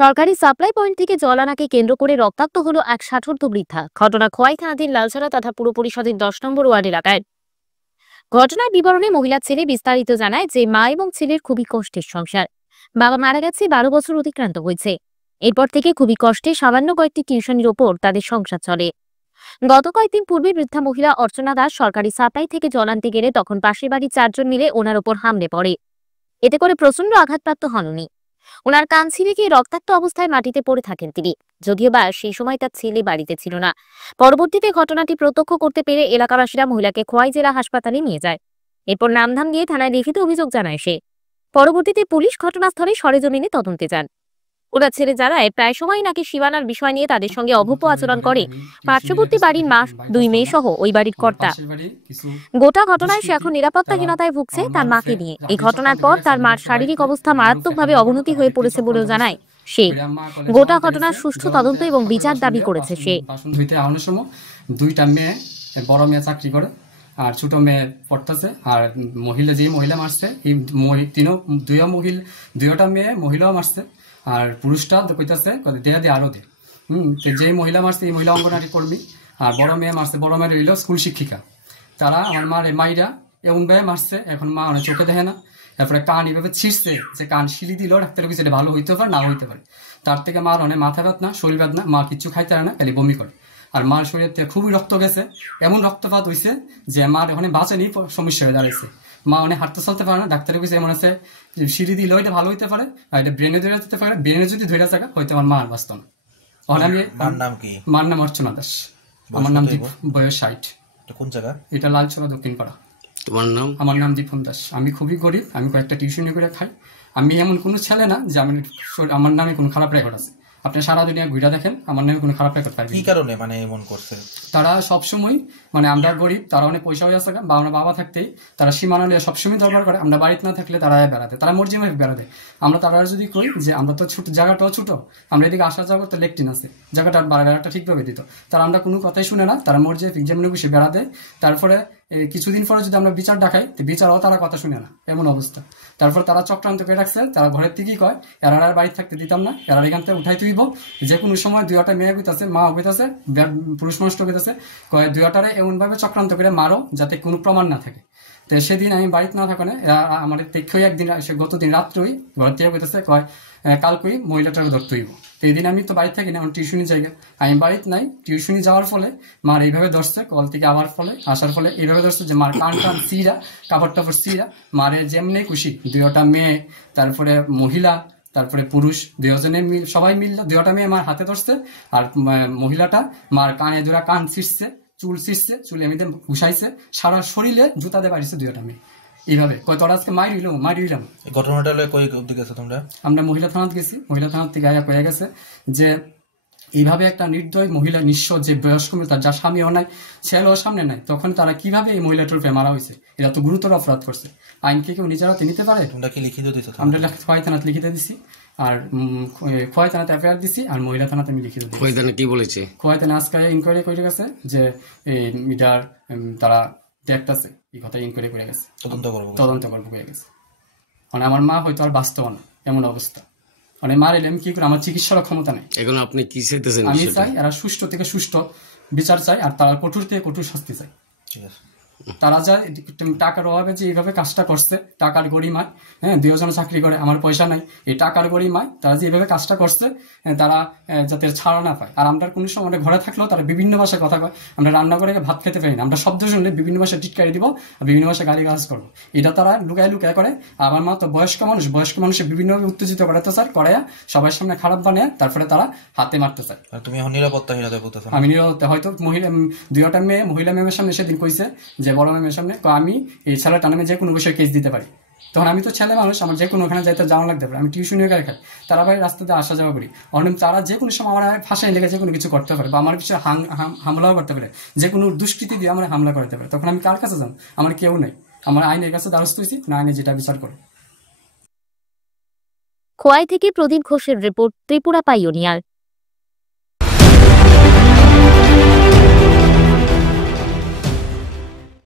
সরকারি supply point থেকে জল আনাকে কেন্দ্র করে রক্তাক্ত হলো এক ৬০ বৃদ্ধা। ঘটনা খোয়াই থানাধীন লালছড়া তথা পুর পরিষদের ১০ নম্বর ওয়ার্ড এলাকায়। ঘটনার বিবরণে মহিলার ছেলে বিস্তারিত জানায় যে মা এবং ছেলের খুবই কষ্টের সংসার। বাবা মারা গেছে, ১২ বছর অতিক্রান্ত হয়েছে। এরপর থেকে খুবই কষ্টে সামান্য কয়েকটি টিউশনির ওপর তাদের সংসার চলে। গত কয়েকদিন পূর্বে বৃদ্ধা মহিলা অর্চনা দাস সরকারি সাপ্লাই থেকে জল আনতে গেলে তখন পাশের বাড়ির ৪ জন মিলে ওনার ওপর হামলে পড়ে। এতে করে প্রচন্ড আঘাতপ্রাপ্ত হন উনি। ওনার কান ছিঁড়ে গিয়ে রক্তাক্ত অবস্থায় মাটিতে পড়ে থাকেন তিনি। যদিও বা সেই সময় তার ছেলে বাড়িতে ছিল না। পরবর্তীতে ঘটনাটি প্রত্যক্ষ করতে পেরে এলাকাবাসীরা মহিলাকে খোয়াই জেলা হাসপাতালে নিয়ে যায়। এরপর নামধাম দিয়ে থানায় লিখিত অভিযোগ জানায় সে। পরবর্তীতে পুলিশ ঘটনাস্থলে সরেজমিনে তদন্তে যান। ওনার ছেলে জানায় প্রায় সময় নাকি সীমানার বিষয় নিয়ে তাদের সঙ্গে অভব্য আচরণ করে পার্শ্ববর্তী বাড়ির মা, ২ মেয়ে সহ ওই বাড়ির কর্তা। গোটা ঘটনায় সে এখন নিরাপত্তাহীনতায় ভুগছে তার মাকে নিয়ে। এই ঘটনার পর তার মার শারীরিক অবস্থা মারাত্মকভাবে অবনতি হয়ে পড়েছে বলেও জানায় সে। গোটা ঘটনার সুষ্ঠু তদন্ত এবং বিচার দাবি করেছে সে। দুইটা মেয়ে, বড় মেয়ে চাকরি করে আর ছোট মেয়ে পড়তেছে। আর মহিলা মারছে, এই দুইটা মেয়ে মহিলাও মারছে। আর পুরুষটা কইতাছে দেয়া দিয়ে আরো দে। যে মহিলা মারছে এই মহিলা অঙ্গনওয়াড়ি কর্মী। আর বড় মেয়ে মারছে, বড় মেয়ে রইল স্কুল শিক্ষিকা। তারা আমার মাইরা এমন ভাবে মারছে, এখন মা অনেক চোখে দেখে না। তারপরে কান এইভাবে ছিঁড়ছে, যে কান শিলি দিল, ডাক্তার কিছু ভালো হইতে পারে না হইতে পারে। তার থেকে মার অনেক মাথা ব্যথা, শরীর ব্যথা, মা কিচ্ছু খাইতে পারে না, খালি বমি করে। আর মার শরীর থেকে খুবই রক্ত গেছে, এমন রক্তপাত হয়েছে যে মার ওখানে বাঁচানি সমস্যা হয়ে দাঁড়াইছে। মা অনেক হাঁটতে চলতে পারে না, ডাক্তারের কাছে এমন আছে সিঁড়ি দিলে ওইটা ভালো হইতে পারে, আর এটা ব্রেনে ধরে যেতে পারে। ব্রেনে যদি ধরে থাকা হয়তো আমার মা আর বাঁচত না। মার নাম অর্চনা দাস, আমার নাম দীপ, বয়স ৬০। কোন জায়গা এটা? লালছড়া, দক্ষিণ পাড়া। তোমার নাম? আমার নাম দীপন দাস। আমি খুবই গরিব, আমি কয়েকটা টিউশনি করে খাই। আমি এমন কোনো ছেলে না যে আমার নামে কোনো খারাপ রেকর্ড আছে। আপনি সারা দুনিয়া ঘুরে দেখেন, আমার নামে কোনো খারাপ রেকর্ড পাইবেন। কি কারণে এমন করছে? তারা সবসময় আমরা গরিব, তারা অনেক পয়সা হয়ে আছে, আমরা বাবা থাকতেই তারা সীমানা নিয়ে সবসময় দরবার করে। আমরা বাড়িতে না থাকলে তারা বেড়াতে, তারা মর্জি মাফিক বেড়াতে। আমরা তারা যদি কই যে আমরা তো ছোট, জায়গাটাও ছোট, আমরা এদিকে আসা যাওয়া করতে লেকটিন আছে, জায়গাটা বেড়াটা ঠিকভাবে দিত। তারা আমরা কোনো কথাই শুনে না, তারা মর্জি মাফিক যেমন বসে বেড়াতে। তারপরে কিছুদিন পরে যদি আমরা বিচার দেখাই, তো বিচারও তারা কথা শুনে না, এমন অবস্থা। তারপর তারা চক্রান্ত করে রাখছে, তারা ঘরের থেকেই কয় এরা আর বাড়ি থাকতে দিতাম না, এরা এখান থেকে উঠাই তুইব। যে কোনো সময় ২-টা মেয়ে হইতাছে, মা হইতাছে, পুরুষ মানুষ হইতাছে, কয় ২-টারে এমন ভাবে চক্রান্ত করে মারো যাতে কোনো প্রমাণ না থাকে। তো সেদিন আমি বাড়িতে না থাকলে আমাদের দেখেই একদিন গতদিন রাত্রেই ঘর থেকে হইতেছে, কয় কালকেই মহিলাটাকে ধরতে হইব। তো এই দিন আমি তো বাড়ি থাকি না, আমার টিউশনি জায়গা, আমি বাড়িতে নাই। টিউশনি যাওয়ার ফলে মার এইভাবে ধরছে, কল থেকে আসার ফলে এইভাবে ধরছে যে মার কান সিরা, কাপড় টাপড় সিরা, মারে যেমনি খুশি ২-টা মেয়ে, তারপরে মহিলা, তারপরে পুরুষ, দুজনে সবাই মিললে ২-টা মেয়ে মার হাতে ধরছে। আর মহিলাটা মার কানে ধরা, কান ছিঁড়ছে, চুল ছিঁড়ছে, চুলে এমনিতে ঘুষাইছে, সারা শরীরে জুতা দিয়ে বাড়িছে ২-টা মেয়ে। এইভাবে তোরা আজকে মারিলাম। ঘটনাটা কই অবধি গেছো তোমরা? আমরা মহিলা থানাতে গেছি, মহিলা থানার থেকে আয়া কয়ে গেছে যে এইভাবে একটা নির্দয় মহিলা, নিঃস্ব, যে বয়স্ক তার যার স্বামীও নাই, ছেলেও সামনে নাই, তখন তারা কিভাবে এই মহিলাটার উপরে মারা হয়েছে? এরা তো গুরুতর অপরাধ করছে। আইনকে কেউ নিজেরা নিতে পারে? তোমরা কি লিখিত দিছো? আমরা খোয়াই থানাতে লিখিত দিছি, আর খোয়াই থানাতে এফআইআর দিছি, আর মহিলা থানাতে আমি লিখিত দিছি। খোয়াই থানা কি বলেছে? খোয়াই থানা আজকে ইনকোয়ারি করে গেছে যে এটার তারা দেখতেছে, এই কথা ইনকোয়ারি করে গেছে, তদন্ত করবো হয়ে গেছে। মানে আমার মা হয়তো আর বাঁচত না, এমন অবস্থা। মানে মারিলে আমি কি করে? আমার চিকিৎসার ক্ষমতা নেই। এখন আপনি কি চাইতেছেন? আমি চাই এরা সুষ্ঠু থেকে সুষ্ঠু বিচার চাই, আর তারা কঠোর থেকে কঠোর শাস্তি চাই। ঠিক আছে। তারা যা টাকার অভাবে যে এইভাবে কাজটা করছে, টাকার গরিমায়, ২জন চাকরি করে, আমার পয়সা নাই, এই টাকার গরিমায় তারা যে এইভাবে কাজটা করছে, তারা যাতে ছাড়া না পায়। আর আমরা কোনো সময় ঘরে থাকলেও তারা বিভিন্ন ভাষায় কথা কয়, আমরা রান্না করে ভাত খেতে পারি না, আমরা শব্দ শুনলে বিভিন্ন ভাষায় টিটকারি দিব, আর বিভিন্ন ভাষায় গালি গালাজ করবো। এটা তারা লুকায় করে। আমার মা তো বয়স্ক মানুষের বিভিন্নভাবে উত্তেজিত করাতে চায়, করাইয়া সবার সামনে খারাপ বানায়, তারপরে তারা হাতে মারতে চায়। তুমি এখন নিরাপত্তাহীনতায় ভুগতেছো? আমি নিরাপত্তা, হয়তো মহিলা মেয়ের সামনে সেদিন কইছে যে বড় মেয়ের সামনে, আমি এই ছেলেটা নামে যে কোনো বিষয়ে কেস দিতে পারি। তখন আমি তো ছেলে মানুষ, আমার যে কোনো ওখানে যাইতে যাওয়া লাগতে পারে, আমি টিউশন করে খাই, তারা ভাই রাস্তাতে আসা যাওয়া করি। অনেক তারা যে কোনো সময় আমার ফাঁসাই লেগে যে কোনো কিছু করতে পারে, বা আমার কিছু হামলাও করতে পারে, যে কোনো দুষ্কৃতি দিয়ে আমার হামলা করতে পারে। তখন আমি কার কাছে যাবো? আমার কেউ নেই। আমার আইনের কাছে দ্বারস্থ হয়েছি, না আইনে যেটা বিচার করে। খোয়াই থেকে প্রদীপ ঘোষের রিপোর্ট, ত্রিপুরা পাইওনিয়ার।